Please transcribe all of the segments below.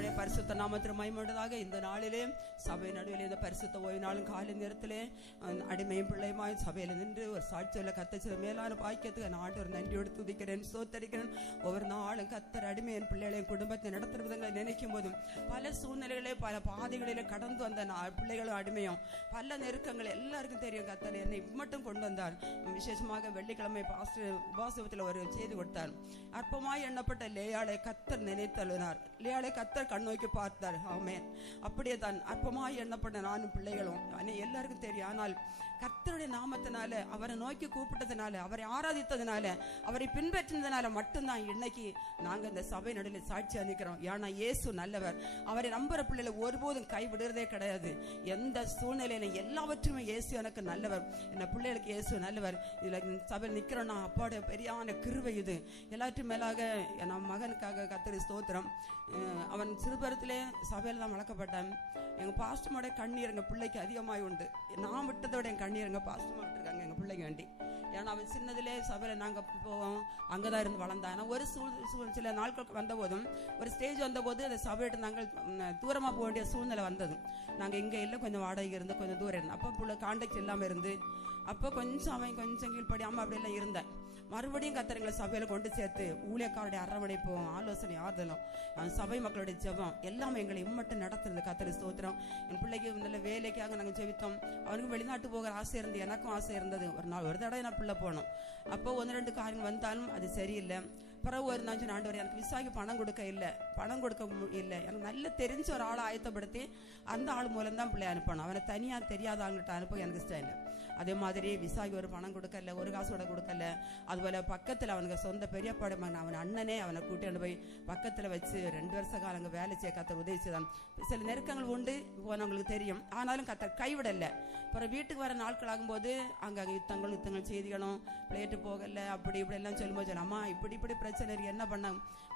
கர்த்தருடைய பரிசுத்த நாமத்திற்கு மகிமையுண்டதாக. இந்த நாளிலே சபை நடுவில் இந்த பரிசுத்த ஓய்வு நாளும் காலை நேரத்திலே அடிமையும் பிள்ளையுமாய் சபையில் நின்று ஒரு சாட்சியில் கத்தச்சது மேலான பாக்கியத்துக்கு நான் ஆண்டவர் நன்றியோடு துதிக்கிறேன், சோத்தரிக்கிறேன். ஒவ்வொரு நாளும் கத்தர் அடிமையின் பிள்ளைகளையும் குடும்பத்தை நடத்துகிற விதங்களை நினைக்கும் போதும் பல சூழ்நிலைகளே பல பாதைகளிலே கடந்து வந்த பிள்ளைகளும் அடிமையும் பல நெருக்கங்கள் எல்லாருக்கும் தெரியும். கத்தர் என்னை மட்டும் கொண்டு வந்தார். விசேஷமாக வெள்ளிக்கிழமை பாஸ்டர் உபாசத்தில் ஒரு செய்தி கொடுத்தார். அற்பமாய் எண்ணப்பட்ட லேயாளை கத்தர் நினைத்தழுனார். லேயாளை கத்தர் கண்ணோக்கி பார்த்தார். ஆமென். அப்படியே தான் அற்பமாய் எண்ணப்பட்ட நானும் பிள்ளைகளும் எல்லாருக்கும் தெரியும். ஆனால் கர்த்தருடைய நாமத்தினால அவரை நோக்கி கூப்பிட்டதுனால, அவரை ஆராதித்ததுனால, அவரை பின்பற்றினதுனால மட்டும்தான் இன்னைக்கு நாங்க இந்த சபை நடுவில் சாட்சியா நிற்கிறோம். ஏன்னா இயேசு நல்லவர். அவரை நம்புற பிள்ளைகளை ஒருபோதும் கைவிடுறதே கிடையாது. எந்த சூழ்நிலையில எல்லாவற்றுமே இயேசு எனக்கு நல்லவர், என்ன பிள்ளைகளுக்கு இயேசு நல்லவர். இதுல சபையில் நிக்கிறோம்னா அப்பாவுடைய பெரியான கிருபை இது. எல்லாற்றும் மேலாக நம்ம மகனுக்காக கர்த்தருக்கு ஸ்தோத்திரம். அவன் சிறுபருத்திலே சபையில தான் வளர்க்கப்பட்டான். எங்க பாஸ்டமோட கண்ணீர் எங்க பிள்ளைக்கு அதிகமாய் உண்டு. நான் விட்டதோட என் கண்ணீர் எங்க பாஸ்டமா விட்டுருக்காங்க எங்க பிள்ளைக்கு வேண்டி. ஏன்னா அவன் சின்னதிலே சபையில நாங்க போவோம், அங்கதான் இருந்து வளர்ந்தான். ஒரு சில நாட்கள் வந்த போதும், ஒரு ஸ்டேஜ் வந்த போது அந்த சபையிட்டு நாங்கள் தூரமா போக வேண்டிய சூழ்நிலை வந்தது. நாங்க இங்க இல்லை, கொஞ்சம் வாடகை இருந்து கொஞ்சம் தூரம் இருந்தோம். அப்போ புள்ள கான்டாக்ட் இல்லாம இருந்து அப்போ கொஞ்சம் அவன் கொஞ்சம் கீழ்படியாம அப்படி எல்லாம் இருந்தேன். மறுபடியும் கர்த்தர்களை சபையில கொண்டு சேர்த்து ஊழியக்காரருடைய அரவணைப்பும் ஆலோசனை ஆறுதலும் சபை மக்களுடைய ஜெபம் எல்லாமே எங்களை இம்மட்டும் நடத்துறது கர்த்தருக்கு ஸ்தோத்திரம். என் பிள்ளைக்கு நல்ல வேலைக்காக நாங்கள் ஜெபித்தோம். அவனுக்கு வெளிநாட்டு போகிற ஆசை இருந்து, எனக்கும் ஆசை இருந்தது. ஒரு தடவை நான் பிள்ளை போனோம். அப்போ 1-2 காரியங்கள் வந்தாலும் அது சரியில்லை. பிறகு ஒரு நாள் ஆண்டவர் எனக்கு விசாரிக்க பணம் கொடுக்க இல்லை, பணம் கொடுக்க இல்லை. எனக்கு நல்ல தெரிஞ்ச ஒரு ஆளை ஆயத்தப்படுத்தி அந்த ஆள் மூலம் தான் பிள்ளை அனுப்பணும். அவனை தனியா தெரியாத ஆங்கிட்ட அனுப்ப எனக்கு இஷ்டம் இல்லை. அதே மாதிரி விசாகி ஒரு பணம் கொடுக்கல, ஒரு காசு கூட கொடுக்கல. அதுபோல பக்கத்துல அவனுக்கு சொந்த பெரியப்பாடு அவன் அண்ணனே அவனை கூட்டிட்டு போய் பக்கத்துல வச்சு 2 வருஷ காலம் அங்க வேலை செய்ய கத்தர் உதவி செய்தான். சில நெருக்கங்கள் உண்டு போனவங்களுக்கு தெரியும். ஆனாலும் கத்தர் கைவிடல. அப்புறம் வீட்டுக்கு வர நாட்கள் ஆகும்போது அங்க யுத்தங்கள் செய்திகளும் பிளேட்டு போகல, அப்படி இப்படி எல்லாம் சொல்லும்போது அம்மா இப்படி பிரச்சனை இருக்கு, என்ன பண்ண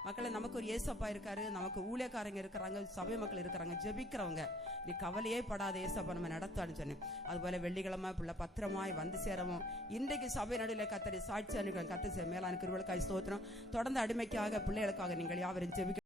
மக்களை, நமக்கு ஒரு ஏசப்பா இருக்காரு, நமக்கு ஊழியக்காரங்க இருக்கிறாங்க, சபை மக்கள் இருக்கிறாங்க, ஜெபிக்கிறவங்க, நீ கவலையே படாத, ஏசப்பா நம்ம நடத்தான்னு சொன்னேன். அதுபோல வெள்ளிக்கிழமை பிள்ளை பத்திரமாய் வந்து சேரவும் இன்றைக்கு சபை நடுவில் கத்தரை சாட்சி அனுப்ப கத்து மேலான கிருபைகளுக்காய் ஸ்தோத்திரம். தொடர்ந்து அடிமைக்காக பிள்ளைகளுக்காக நீங்கள் யாவரும் ஜெபிக்க